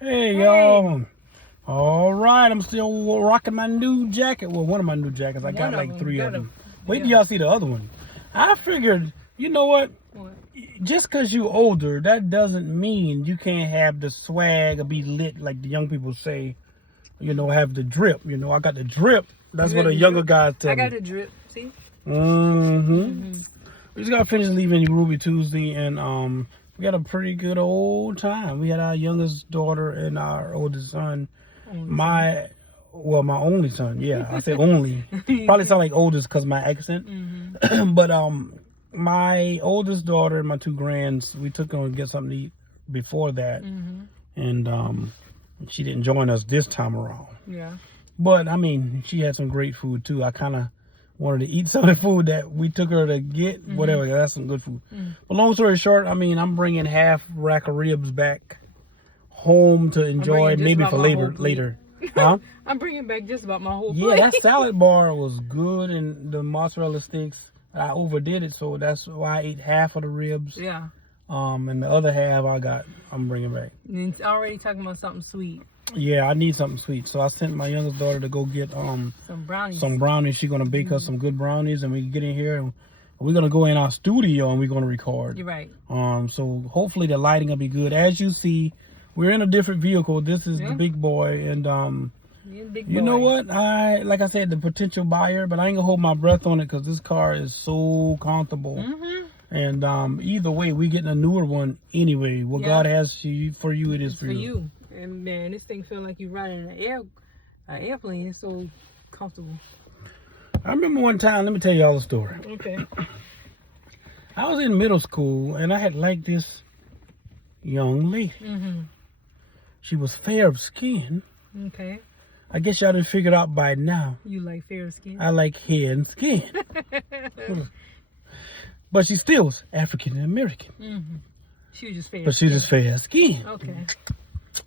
Hey, Hey, y'all. All right, I'm still rocking my new jacket. Well, one of my new jackets. I got one of like them. three of Got a, them. Wait till yeah. y'all see the other one. I figured, you know what? What? Just because you older, that doesn't mean you can't have the swag or be lit like the young people say. Have the drip. I got the drip. That's You what got the the younger drip. guys I tell got me. the drip. See? Mm-hmm. Mm-hmm. We just got finished leaving Ruby Tuesday, and we had a pretty good old time. We had our youngest daughter and our oldest son. Only son. My only son. Yeah, I said only. Probably sound like oldest because my accent. Mm-hmm. But my oldest daughter and my two grands, we took them to get something to eat before that, Mm-hmm. and she didn't join us this time around. Yeah. But I mean, she had some great food too. I kind of wanted to eat some of the food that we took her to get. Mm-hmm. Whatever, that's some good food. Mm-hmm. But long story short, I mean, I'm bringing half rack of ribs back home to enjoy, maybe for later. Huh? I'm bringing back just about my whole Yeah, plate. that salad bar was good, and the mozzarella sticks, I overdid it, so that's why I ate half of the ribs. Yeah. And the other half I'm bringing back. And it's already talking about something sweet. Yeah, I need something sweet, so I sent my youngest daughter to go get Some brownies. some brownies. She's gonna bake us some good brownies, and we get in here, and we're gonna go in our studio and we're gonna record. You're right. So hopefully the lighting will be good. As you see, we're in a different vehicle. This is the big boy, and Big you boy. know what? Like I said, the potential buyer, but I ain't gonna hold my breath on it because this car is so comfortable. Mm-hmm. And either way, we getting a newer one anyway. What God has for you, it is It's for you. And man, this thing feel like you riding an airplane. It's so comfortable. I remember one time. Let me tell you all the story. Okay. I was in middle school and I had liked this young lady. Mm-hmm. She was fair of skin. Okay. I guess y'all done figured out by now. You like fair skin? I like hair and skin. But she still was African American. Mm-hmm. She was just fair. But she was just fair skin. Okay.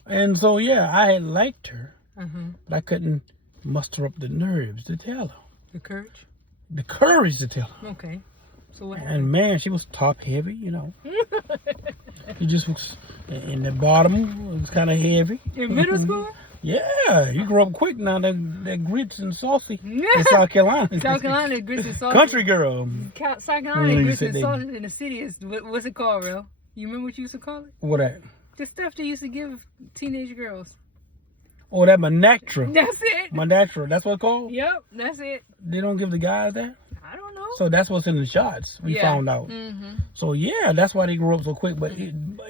And so, yeah, I had liked her. Uh-huh. But I couldn't muster up the nerves to tell her. The courage? The courage to tell her. Okay. So what happened? And man, she was top heavy, She just was in the bottom. It was kind of heavy. In middle school? Yeah, you grew up quick now. That grits and saucy in Yeah. South Carolina. South Carolina grits and sausage. Country girl. South Carolina You grits said and they- sausage in the city is what's it called, real? You remember what you used to call it? What that? The stuff they used to give teenage girls. Oh, that Manatra. That's it. Manatra. That's what it's called? Yep, that's it. They don't give the guys that? I don't know. So that's what's in the shots. We found out. Mm-hmm. So yeah, that's why they grew up so quick. But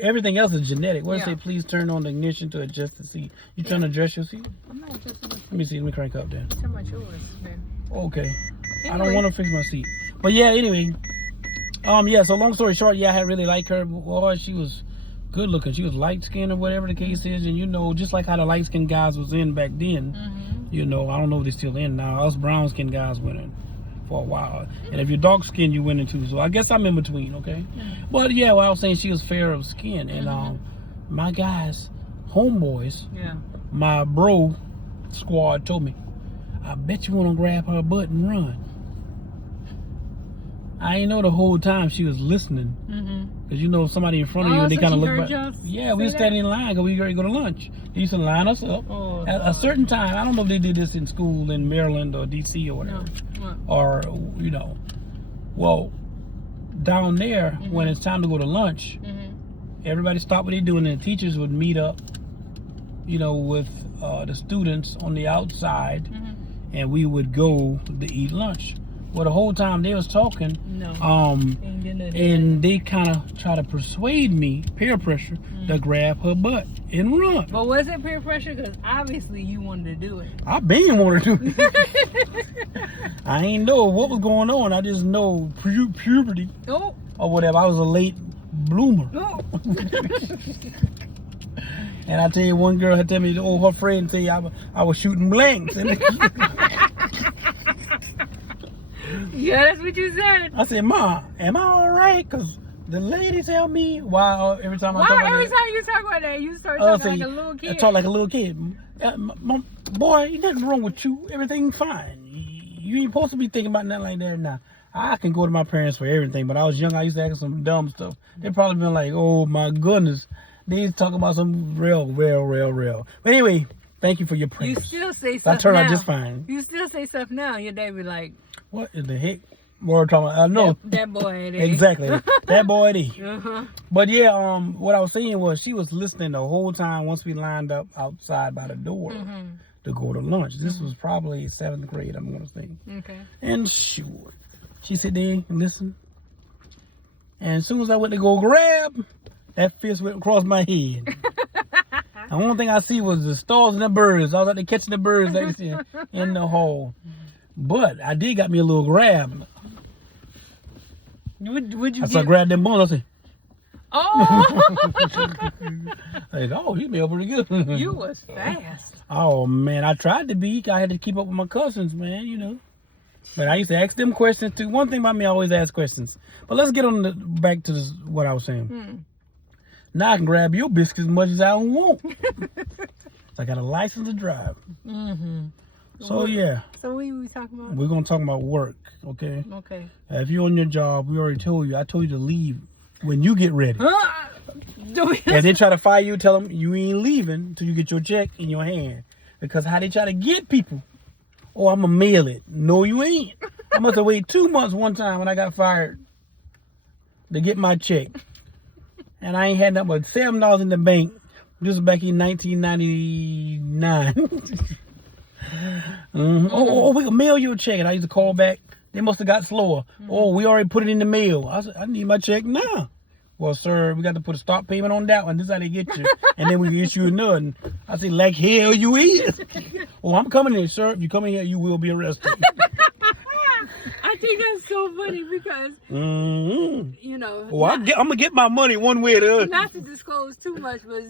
everything else is genetic. What Yeah. say? Please turn on the ignition to adjust the seat. You trying to adjust your seat? I'm not just Let me see. Let me crank up then. so much yours, man. Okay. I don't Anyway. want to fix my seat. But yeah, anyway. Yeah, so long story short, yeah, I really liked her. Boy, she was good looking. She was light skinned or whatever the case is. And just like how the light skinned guys was in back then, Mm-hmm. I don't know if they're still in now. Us brown skinned guys went in for a while. And if you're dark skinned, you went in too. So I guess I'm in between, okay? But yeah, I was saying she was fair of skin. And my guys, homeboys, Yeah. my bro squad told me, I bet you want to grab her butt and run. I ain't know the whole time she was listening. Mm-hmm. Because somebody in front of you, and they so kind of she look heard back. y'all Yeah, we say were standing in line because we ready to go to lunch. They used to line us up. Oh, At a certain time, I don't know if they did this in school in Maryland or DC or whatever. no. What? Or, well, down there, when it's time to go to lunch, Mm-hmm. everybody stopped what they're doing, and the teachers would meet up, with the students on the outside, Mm-hmm. and we would go to eat lunch. Well, the whole time they was talking, No. and they kind of try to persuade me, peer pressure, to grab her butt and run. But was it peer pressure? Because obviously you wanted to do it. I been wanted to do it. I ain't know what was going on. I just know puberty Oh, or whatever. I was a late bloomer. no. And I tell you, one girl had tell me, her friend say I was shooting blanks. And Yeah, that's what you said. I said, Ma, am I all right? Because the lady tell me, why every time I talk Why about every that, time you talk about that, you start talking like a little I kid? talk like a little kid. Boy, ain't nothing wrong with you. Everything fine. You ain't supposed to be thinking about nothing like that now. I can go to my parents for everything, but I was young. I used to ask some dumb stuff. They probably been like, oh my goodness. They talk about some real. But anyway, thank you for your You prayers. still say stuff That turned now. out just fine. You still say stuff now. Your dad be like, What in the heck? We're talking about, no. that boy. There. Exactly. That boy there. Uh-huh. But yeah, what I was saying was she was listening the whole time once we lined up outside by the door to go to lunch. This was probably 7th grade, I'm going to say. Okay. And sure, she sit there and listen. And as soon as I went to go grab, that fist went across my head. The only thing I see was the stars and the birds. I was out there catching the birds in the hall. But I did got me a little grab. Would you I said, grab them bones. I said, Oh! I said, oh, he made pretty good. You was fast. Oh, man, I tried to be. I had to keep up with my cousins, man, you know. But I used to ask them questions, too. One thing about me, I always ask questions. But let's get on back to what I was saying. Now I can grab your biscuits as much as I want. I got a license to drive. So, yeah. So what were we talking about? We're going to talk about work, okay? Okay. If you're on your job, we already told you. I told you to leave when you get ready. If they try to fire you, tell them you ain't leaving until you get your check in your hand. Because how they try to get people. Oh, I'm going to mail it. No, you ain't. I must have waited 2 months one time when I got fired to get my check. And I ain't had nothing but $7 in the bank. This was back in 1999. Oh, we can mail you a check. And I used to call back. They must have got slower. Oh, we already put it in the mail. I said, I need my check now. Well, sir, we got to put a stop payment on that one. This is how they get you. And then we can issue another. I said, like hell you is. Oh, I'm coming in, sir. If you come in here, you will be arrested. I think that's so funny because, you know. Well, I'm going to get my money one way or the other. Not to disclose too much, but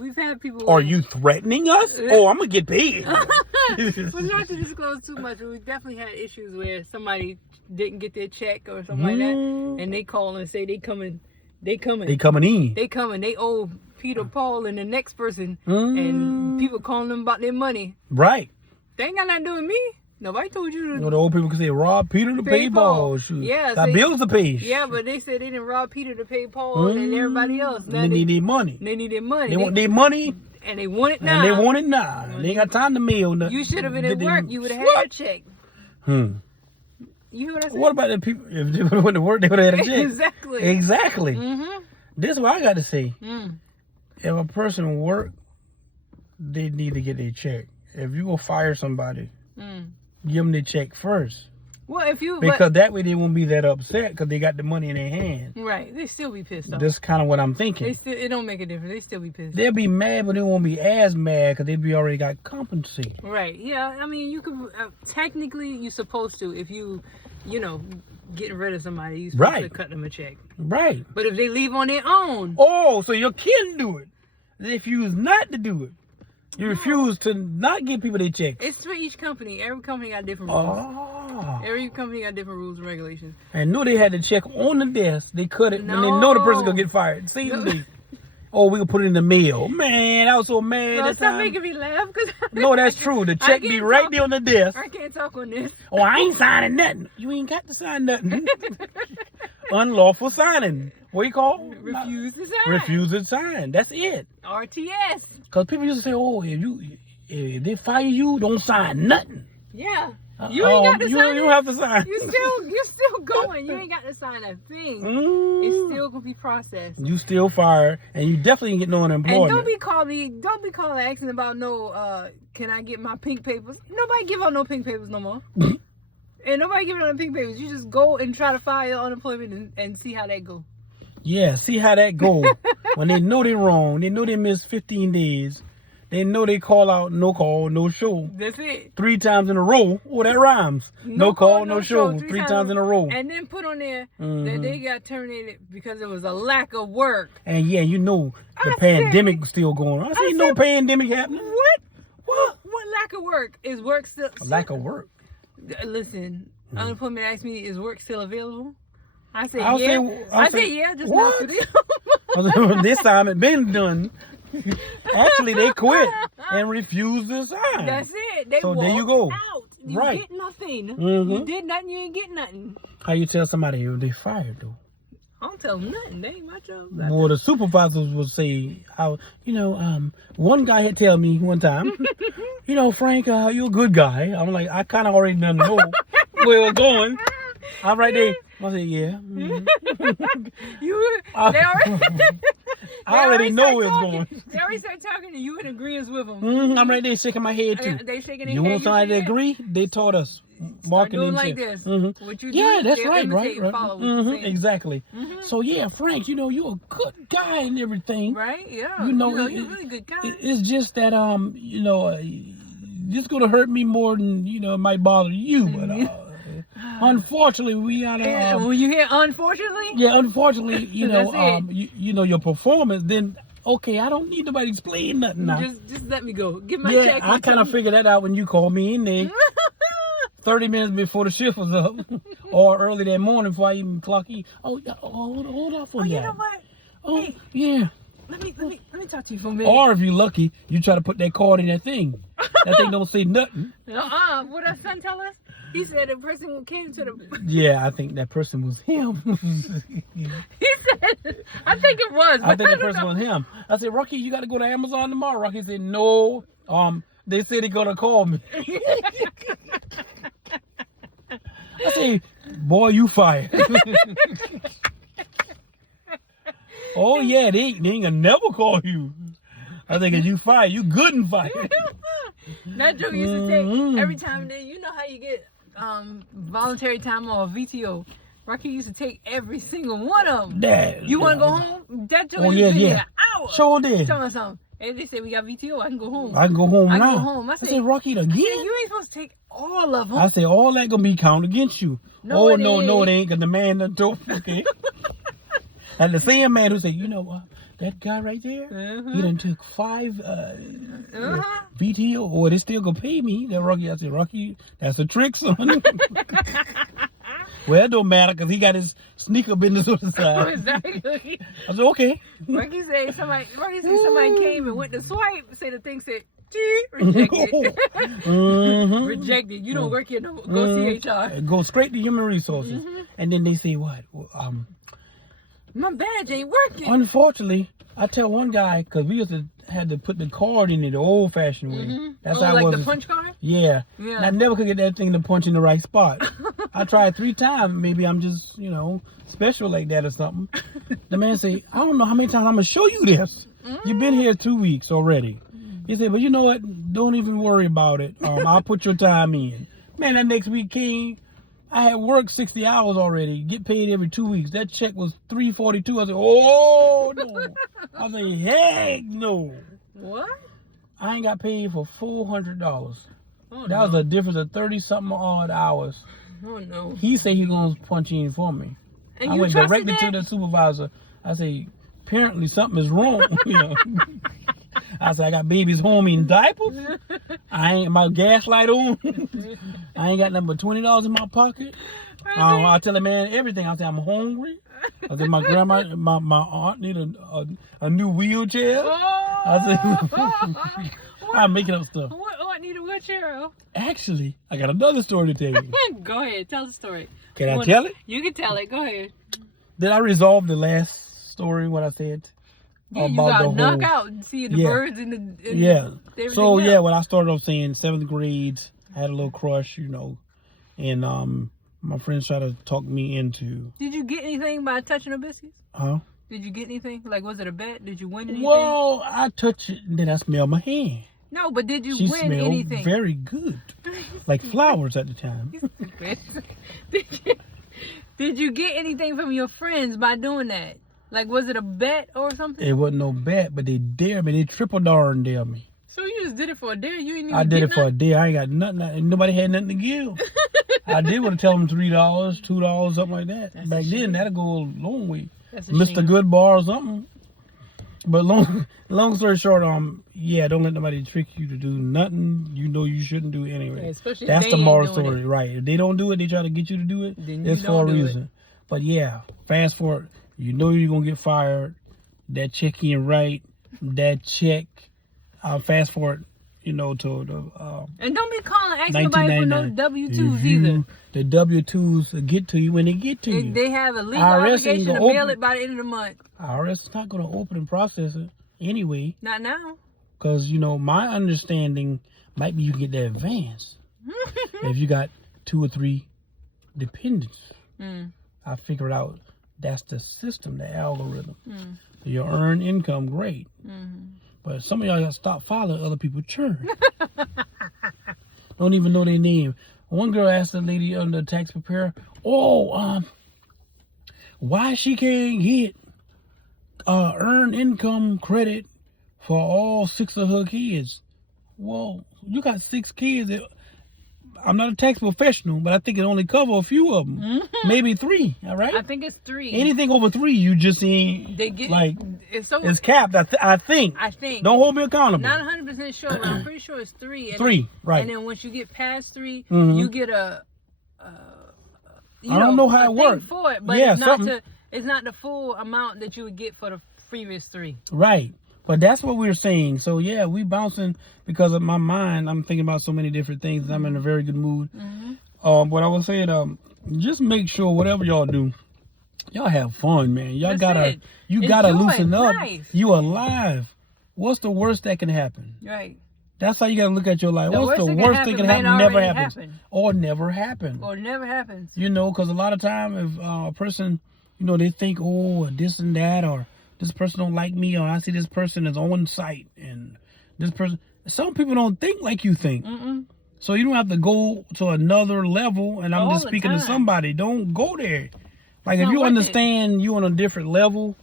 we've had people. Are you threatening us? Oh, I'm going to get paid. But not to disclose too much, but we definitely had issues where somebody didn't get their check or something like that. And they call and say they coming. They coming in. They owe Peter, Paul, and the next person. And people calling them about their money. Right. They ain't got nothing to do with me. Nobody told you to. You know, the old people can say rob Peter to pay Paul. Shoot. Yeah. Got bills to pay. Yeah, but they said they didn't rob Peter to pay Paul and everybody else. Now they need their money. They need their money. They want their money. And they want it now. And they want it now. They ain't got time to mail nothing. You should have been at work. You would have had your check. You hear what I said? What about the people? If they would have went to work, they would have had a check. Exactly. This is what I got to say. If a person work, they need to get their check. If you go fire somebody, give them their check first. Well, because that way they won't be that upset because they got the money in their hand. Right. They still be pissed off. That's kind of what I'm thinking. It don't make a difference. They still be pissed. They'll be mad, but they won't be as mad because they be already got compensated. Right. Yeah. I mean, you could technically you're supposed to if you know, getting rid of somebody, you're supposed to cut them a check. Right. But if they leave on their own. Oh, so you can do it. They refuse not to do it. You refuse to not give people their checks. It's for each company. Every company got different rules. Every company got different rules and regulations. I knew they had the check on the desk. They cut it when they know the person gonna get fired. See? Oh, we can put it in the mail. Man, I was so mad. Well, stop making me laugh. No, that's true. The check be right there on the desk. I can't talk on this. Oh, I ain't signing nothing. You ain't got to sign nothing. Unlawful signing. What you call? Refuse to sign. Refuse to sign. That's it. RTS. Because people used to say, oh, if they fire you, don't sign nothing. Yeah. You ain't got to sign. You don't have to sign. You're still going. You ain't got to sign a thing. It's still gonna be processed. You still fired, and you definitely ain't get no unemployment. And don't be calling asking about no. Can I get my pink papers? Nobody give out no pink papers no more. And nobody giving out no pink papers. You just go and try to file unemployment and see how that go. Yeah, see how that go. When they know they're wrong, they know they missed 15 days. They know they call out no call, no show. That's it. 3 times in a row. Oh, that rhymes. No call, no show. 3 times in a row. And then put on there that they got terminated because there was a lack of work. And yeah, you know the pandemic still going on. I see no pandemic happening. What lack of work? Is work still? A lack of work. Listen, unemployment asked me, is work still available? I said, I said, yeah, just not today. This time it been done. Actually, they quit and refused to sign. That's it. They so there you go. Out. You get nothing. You did nothing, you ain't get nothing. How you tell somebody if they fired though? I don't tell them nothing. They ain't my job. Well, the supervisors will say, how, one guy had tell me one time, Frank, you're a good guy. I'm like, I kind of already know where we're going. I'm right there. I said, yeah. I already know where it's going. They already start talking and you in agreement with them. I'm right there shaking my head too. They shaking their you head. Want somebody to agree? They taught us. Marketing doing like this. What you do, yeah, that's right. Exactly. So yeah, Frank, you're a good guy and everything. Right? Yeah. You're a really good guy. It's just that this gonna hurt me more than it might bother you, but unfortunately we gotta. When you hear unfortunately. Yeah, unfortunately, your performance. Then okay, I don't need nobody to explain nothing now. Just let me go. Get my check. I kind of figured that out when you called me in there. 30 minutes before the shift was up, or early that morning before I even clock in. Oh, hold on for that. You know what? Oh, hey, yeah. Let me talk to you for a minute. Or if you're lucky, you try to put that card in that thing. That thing don't say nothing. What our son tell us? He said the person who came to the. Yeah, I think that person was him. He said, I think it was. I think that person was him. I said, Rocky, you got to go to Amazon tomorrow. Rocky said, no. They said they're gonna call me. I say, boy, you fired. Oh yeah, they ain't gonna never call you. I think if you fired, you good and fired. That joke used to take every time. Then you know how you get voluntary time off, VTO. Rocky used to take every single one of them. You want to go home? That joke used to take an hour. Sure did. Tell me something. And they said we got VTO. I can go home. I can go home now. I can go home. I said Rocky again. You ain't supposed to take all of them. I said all that gonna be counted against you. No, it ain't. Cause the man done told. Okay. And the same man who said, that guy right there, he done took 5 VTO, or they still gonna pay me. That Rocky, I said, Rocky, that's a trick, son. Well, it don't matter because he got his sneaker business on the side. Exactly. I said, okay. Rocky said somebody came and went to swipe. Say the thing said, rejected. Rejected. You don't work here. No, go see HR. Go straight to human resources. And then they say what? My badge ain't working. Unfortunately, I tell one guy, because we had to put the card in it the old-fashioned way. That's how it was. The punch card? Yeah. And I never could get that thing to punch in the right spot. I tried 3 times. Maybe I'm just, special like that or something. The man say, I don't know how many times I'm going to show you this. You've been here 2 weeks already. He said, but you know what? Don't even worry about it. I'll put your time in. Man, that next week came. I had worked 60 hours already. Get paid every 2 weeks. That check was $342. I said, oh, no. I said, heck no. What? I ain't got paid for $400. Oh, that was a difference of 30-something odd hours. Oh, no. He said he going to punch in for me. And I went directly to the supervisor. I said, apparently something is wrong. I said, I got babies home in diapers. I ain't my gas light on. I ain't got nothing but $20 in my pocket. I tell the man everything. I say I'm hungry. I said my grandma, my aunt need a new wheelchair. I said I'm making up stuff. What aunt need a wheelchair? Actually, I got another story to tell you. Go ahead, tell the story. Can I tell it? You can tell it. Go ahead. Did I resolve the last story? What I said? Yeah, you got knock out and see the birds in the So when I started off saying 7th grade, I had a little crush, and my friends tried to talk me into. Did you get anything by touching her biscuits? Huh? Did you get anything? Like, was it a bet? Did you win anything? Well, I touched it, and then I smelled my hand. No, but did you win anything? She smelled very good, like flowers at the time. Did you get anything from your friends by doing that? Like, was it a bet or something? It wasn't no bet, but they dared me. They triple darn dare me. So you just did it for a dare? You didn't even I did it for a dare. I ain't got nothing. Nobody had nothing to give. I did want to tell them $3, $2, something like that. Back then, that'd go a long way. Mr. Good Bar or something. But long story short, don't let nobody trick you to do nothing you shouldn't do anyway. Yeah, that's the moral story, right? If they don't do it, they try to get you to do it. It's for a reason. But yeah, fast forward. You know you're going to get fired. That check in right. That check. Fast forward, you know, to the and don't be calling asking nobody for no W-2s either. The W-2s get to you when they get to you. They have a legal obligation to mail it by the end of the month. IRS is not going to open and process it anyway. Not now. Because, you know, my understanding might be you can get the advance if you got 2 or 3 dependents. I figured out that's the system, the algorithm. You earn income, great. But some of y'all got to stop following other people's churn. Don't even know their name. One girl asked the lady under tax preparer, why she can't get earned income credit for all 6 of her kids. Well, you got 6 kids. I'm not a tax professional, but I think it only covers a few of them. Maybe 3, all right? I think it's 3. Anything over 3, you just ain't, they get, like, it's capped, I think. Don't hold me accountable. Not 100% sure, but I'm pretty sure it's 3. 3, right. And then once you get past 3, you get a I don't know how it works. For it, but it's not the full amount that you would get for the previous 3. Right. But that's what we're saying. So, yeah, we bouncing because of my mind. I'm thinking about so many different things. I'm in a very good mood. But I was saying, just make sure whatever y'all do, y'all have fun, man. Y'all gotta loosen up. Life. You alive. What's the worst that can happen? Right. That's how you gotta look at your life. What's the worst that can happen? Never happens. Or never happen. Or never happens. You know, because a lot of time if a person, you know, they think, this and that, or this person don't like me, or I see this person is on site, and this person. Some people don't think like you think. So you don't have to go to another level. And I'm just speaking to somebody. Don't go there. Like if you understand you on a different level,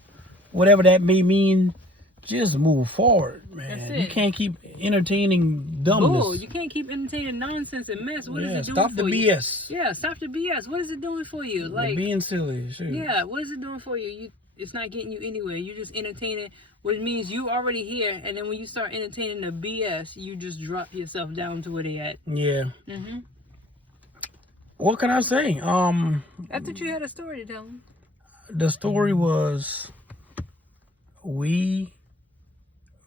whatever that may mean, just move forward, man. You can't keep entertaining dumbness. Bull. You can't keep entertaining nonsense and mess. What is it doing stop for the you? BS. Yeah, stop the BS. What is it doing for you? Like being silly. Sure. Yeah, what is it doing for you? It's not getting you anywhere. You're just entertaining, which means you already here. And then when you start entertaining the BS, you just drop yourself down to where they at. Yeah. What can I say? I thought you had a story to tell them. The story was we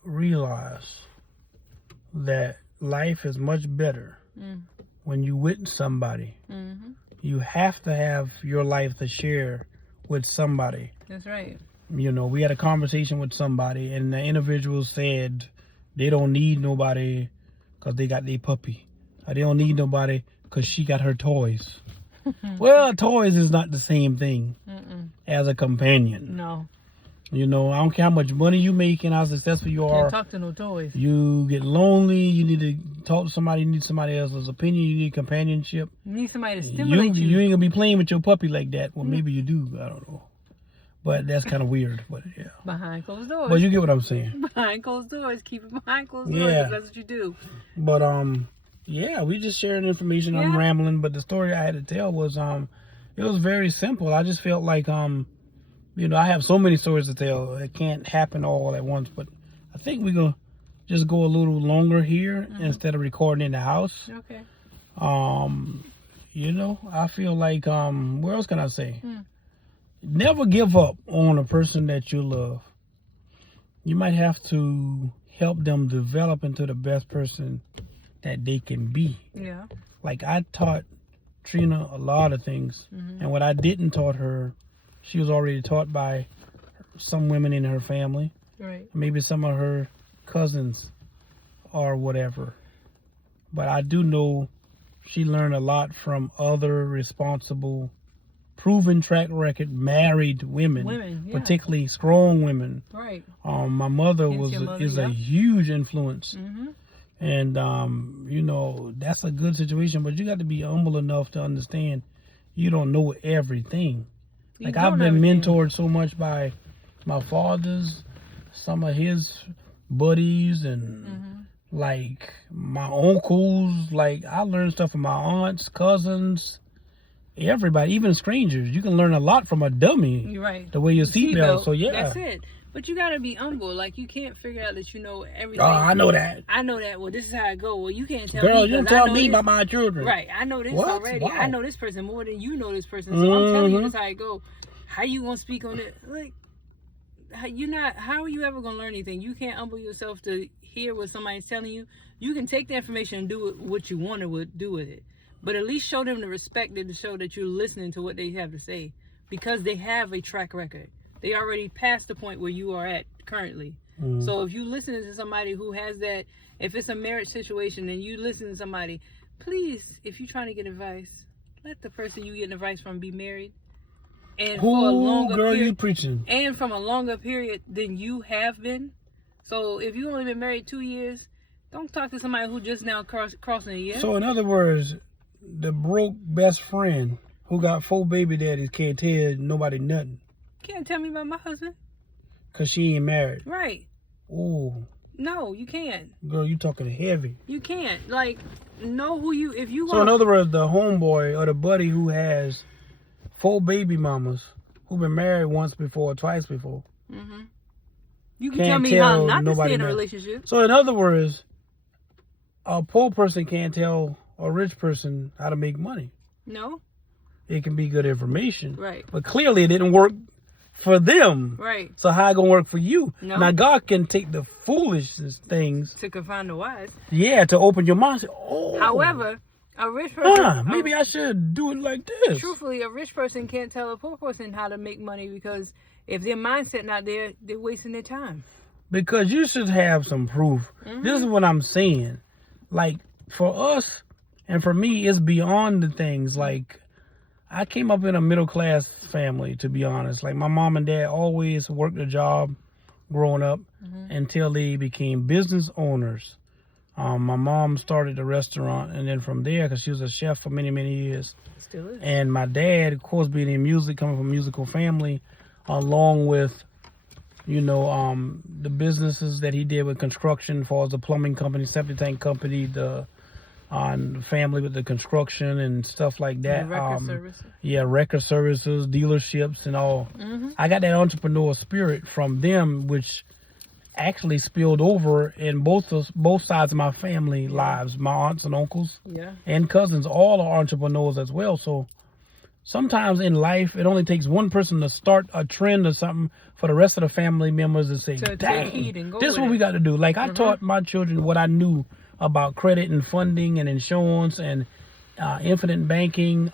realize that life is much better when you witness somebody. You have to have your life to share with somebody. That's right. You know, we had a conversation with somebody, and the individual said they don't need nobody because they got their puppy. Or they don't need nobody because she got her toys. Well, toys is not the same thing as a companion. No. You know, I don't care how much money you make and how successful you are. Can't talk to no toys. You get lonely. You need to talk to somebody. You need somebody else's opinion. You need companionship. You need somebody to stimulate you. You ain't gonna be playing with your puppy like that. Well, maybe you do. I don't know. But that's kind of weird. But yeah. Behind closed doors. But you get what I'm saying. Behind closed doors. Keep it behind closed doors. Yeah. That's what you do. But yeah, we just sharing information. I'm rambling, but the story I had to tell was it was very simple. I just felt like you know, I have so many stories to tell. It can't happen all at once, but I think we're going to just go a little longer here instead of recording in the house. Okay. You know, I feel like, what else can I say? Never give up on a person that you love. You might have to help them develop into the best person that they can be. Yeah. Like I taught Trina a lot of things, and what I didn't taught her, she was already taught by some women in her family. Right. Maybe some of her cousins or whatever. But I do know she learned a lot from other responsible, proven track record, married women. Particularly strong women. Right. My mother is a huge influence. And, you know, that's a good situation. But you got to be humble enough to understand you don't know everything. Like I've been mentored so much by my father's, some of his buddies, and like my uncles. Like I learned stuff from my aunts, cousins, everybody, even strangers. You can learn a lot from a dummy. You're right. The way your seatbelt. So yeah, that's it. But you gotta be humble. Like you can't figure out that you know everything. Oh, I know that. I know that. Well, this is how I go. Well, you can't tell me. Girl, you tell me this. about my children. Right. I know this already. Wow. I know this person more than you know this person. So I'm telling you this how I go. How you gonna speak on it? Like, how are you ever gonna learn anything? You can't humble yourself to hear what somebody's telling you. You can take the information and do what you want to do with it, but at least show them the respect to show that you're listening to what they have to say, because they have a track record. They already passed the point where you are at currently. So if you listen to somebody who has that, if it's a marriage situation and you listen to somebody, please, if you're trying to get advice, let the person you getting advice from be married. And for a longer period, you preaching. And from a longer period than you have been. So if you only been married 2 years, don't talk to somebody who just now crossing a year. So in other words, the broke best friend who got 4 baby daddies can't tell nobody nothing. Can't tell me about my husband. Cause she ain't married. Right. Ooh. No, you can't. Girl, you talking heavy. You can't. Like, know who you, if you So in other words, the homeboy or the buddy who has 4 baby mamas who been married once before, twice before. You can tell me how not to stay in a relationship. So in other words, a poor person can't tell a rich person how to make money. No. It can be good information. Right. But clearly it didn't work for them. Right. So how it gonna work for you? No. Now God can take the foolishest things to confine the wise. Yeah, to open your mind. Oh. However, a rich person... maybe I should do it like this. Truthfully, a rich person can't tell a poor person how to make money, because if their mindset not there, they're wasting their time. Because you should have some proof. This is what I'm saying. Like, for us, and for me, it's beyond the things. Like, I came up in a middle-class family, to be honest. Like, my mom and dad always worked a job growing up until they became business owners. My mom started a restaurant, and then from there, because she was a chef for many, many years. Still is. And my dad, of course, being in music, coming from a musical family, along with, you know, the businesses that he did with construction, as far as the plumbing company, septic tank company, the family with the construction and stuff like that. Record services. Yeah, record services, dealerships, and all. I got that entrepreneur spirit from them, which actually spilled over in both sides of my family lives. My aunts and uncles and cousins, all are entrepreneurs as well. So sometimes in life, it only takes one person to start a trend or something for the rest of the family members to say, dang, this is what we got to do. Like, I taught my children what I knew about credit and funding and insurance and infinite banking,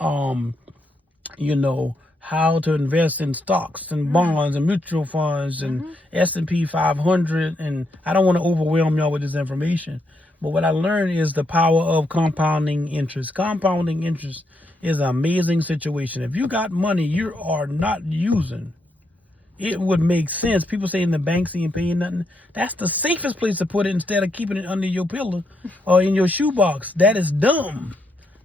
you know, how to invest in stocks and bonds and mutual funds and S&P 500. And I don't want to overwhelm y'all with this information, but what I learned is the power of compounding interest. Compounding interest is an amazing situation. If you got money you are not using, it would make sense. People say in the banks ain't paying nothing. That's the safest place to put it instead of keeping it under your pillow or in your shoebox. That is dumb.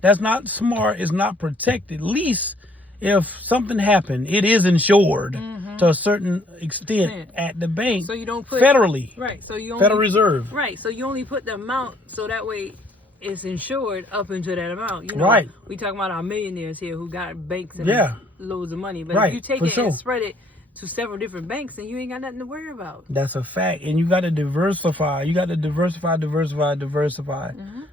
That's not smart. It's not protected. At least if something happened, it is insured to a certain extent at the bank. So you don't put federally. Right. So you only, Federal Reserve. Right. So you only put the amount so that way it's insured up into that amount. You know, right. We talking about our millionaires here who got banks and loads of money. But if you take it and spread it to several different banks, and you ain't got nothing to worry about. That's a fact. And you got to diversify. You got to diversify.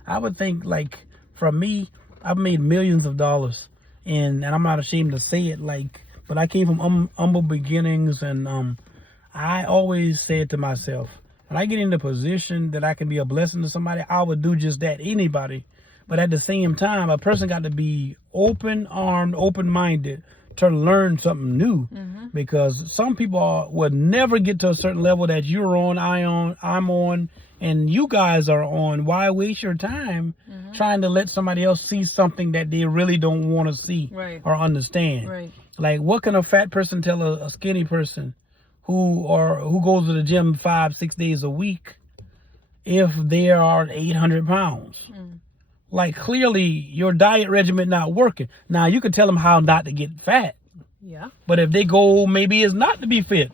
I would think, like, for me, I've made millions of dollars, and I'm not ashamed to say it, like, but I came from humble beginnings, and I always said to myself, when I get in the position that I can be a blessing to somebody, I would do just that, anybody. But at the same time, a person got to be open-armed, open-minded to learn something new, because some people would never get to a certain level that you're on, I'm on, and you guys are on. Why waste your time trying to let somebody else see something that they really don't want to see or understand? Right. Like, what can a fat person tell a skinny person who goes to the gym 5-6 days a week if they are 800 pounds? Like, clearly your diet regimen not working. Now, you can tell them how not to get fat. Yeah. But if their goal maybe is not to be fit,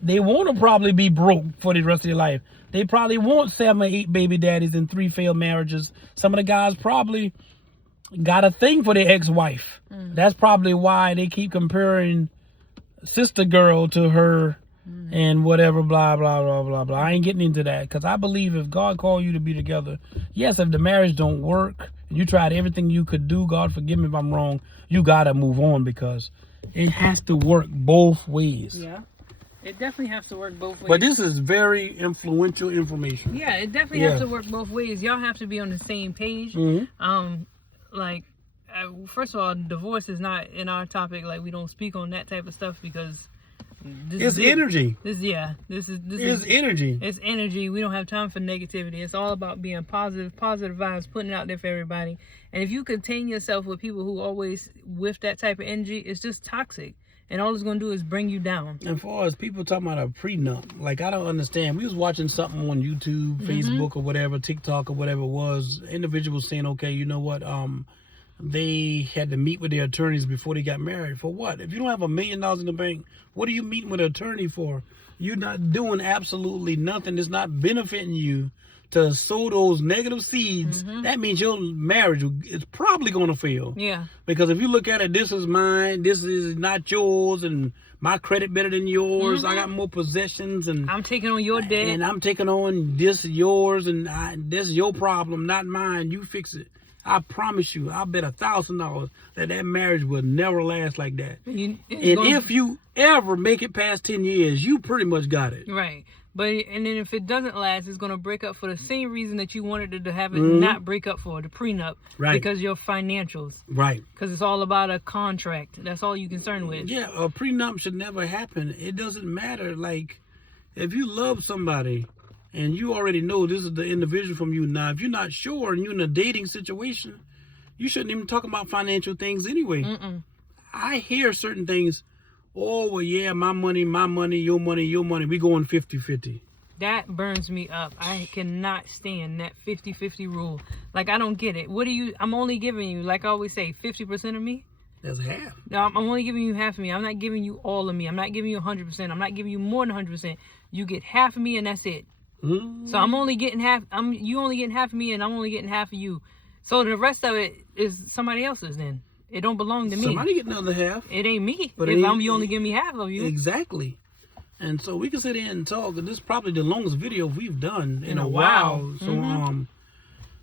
they want to probably be broke for the rest of their life. They probably want 7 or 8 baby daddies and 3 failed marriages. Some of the guys probably got a thing for their ex-wife. That's probably why they keep comparing sister girl to her and whatever, blah, blah, blah, blah, blah. I ain't getting into that, because I believe if God called you to be together, yes, if the marriage don't work, and you tried everything you could do, God forgive me if I'm wrong, you got to move on, because it has to work both ways. Yeah. It definitely has to work both ways. But this is very influential information. Yeah, it definitely has to work both ways. Y'all have to be on the same page. Like, first of all, divorce is not in our topic. Like, we don't speak on that type of stuff because it's energy. This is energy. It's energy. We don't have time for negativity. It's all about being positive vibes, putting it out there for everybody. And if you contain yourself with people who always with that type of energy, it's just toxic. And all it's going to do is bring you down. And far as people talking about a prenup, like, I don't understand. We was watching something on YouTube, Facebook, or whatever, TikTok, or whatever it was. Individuals saying, okay, you know what? They had to meet with their attorneys before they got married. For what? If you don't have $1 million in the bank, what are you meeting with an attorney for? You're not doing absolutely nothing. It's not benefiting you to sow those negative seeds. That means your marriage is probably going to fail. Yeah. Because if you look at it, this is mine, this is not yours, and my credit better than yours. I got more possessions, and I'm taking on your debt, and I'm taking on this yours, and this is your problem, not mine. You fix it. I promise you, I bet $1,000 that marriage will never last like that. And if you ever make it past 10 years, you pretty much got it. Right. And then if it doesn't last, it's going to break up for the same reason that you wanted it to have it not break up for, the prenup. Right. Because your financials. Right. Because it's all about a contract. That's all you're concerned with. Yeah, a prenup should never happen. It doesn't matter. Like, if you love somebody and you already know this is the individual from you now, if you're not sure and you're in a dating situation, you shouldn't even talk about financial things anyway. I hear certain things. Oh, well, yeah, my money, your money. We going 50-50. That burns me up. I cannot stand that 50-50 rule. Like, I don't get it. I'm only giving you, like I always say, 50% of me. That's half. No, I'm only giving you half of me. I'm not giving you all of me. I'm not giving you 100%. I'm not giving you more than 100%. You get half of me and that's it. So I'm only getting half. You only getting half of me and I'm only getting half of you. So the rest of it is somebody else's then. It don't belong to me. Somebody get another half. It ain't me. But if you only give me half of you. Exactly. And so we can sit here and talk. This is probably the longest video we've done in a while. So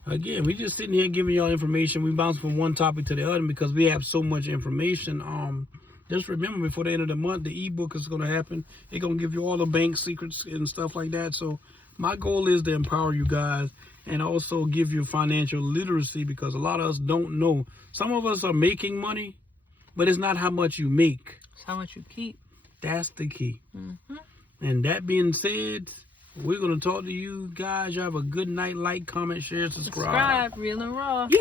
again, we just sitting here giving y'all information. We bounce from one topic to the other because we have so much information. Just remember, before the end of the month, the ebook is going to happen. It's going to give you all the bank secrets and stuff like that. So my goal is to empower you guys and also give you financial literacy, because a lot of us don't know. Some of us are making money, but it's not how much you make. It's how much you keep. That's the key. And that being said, we're going to talk to you guys. You have a good night. Like, comment, share, subscribe. Real and raw. Yeah.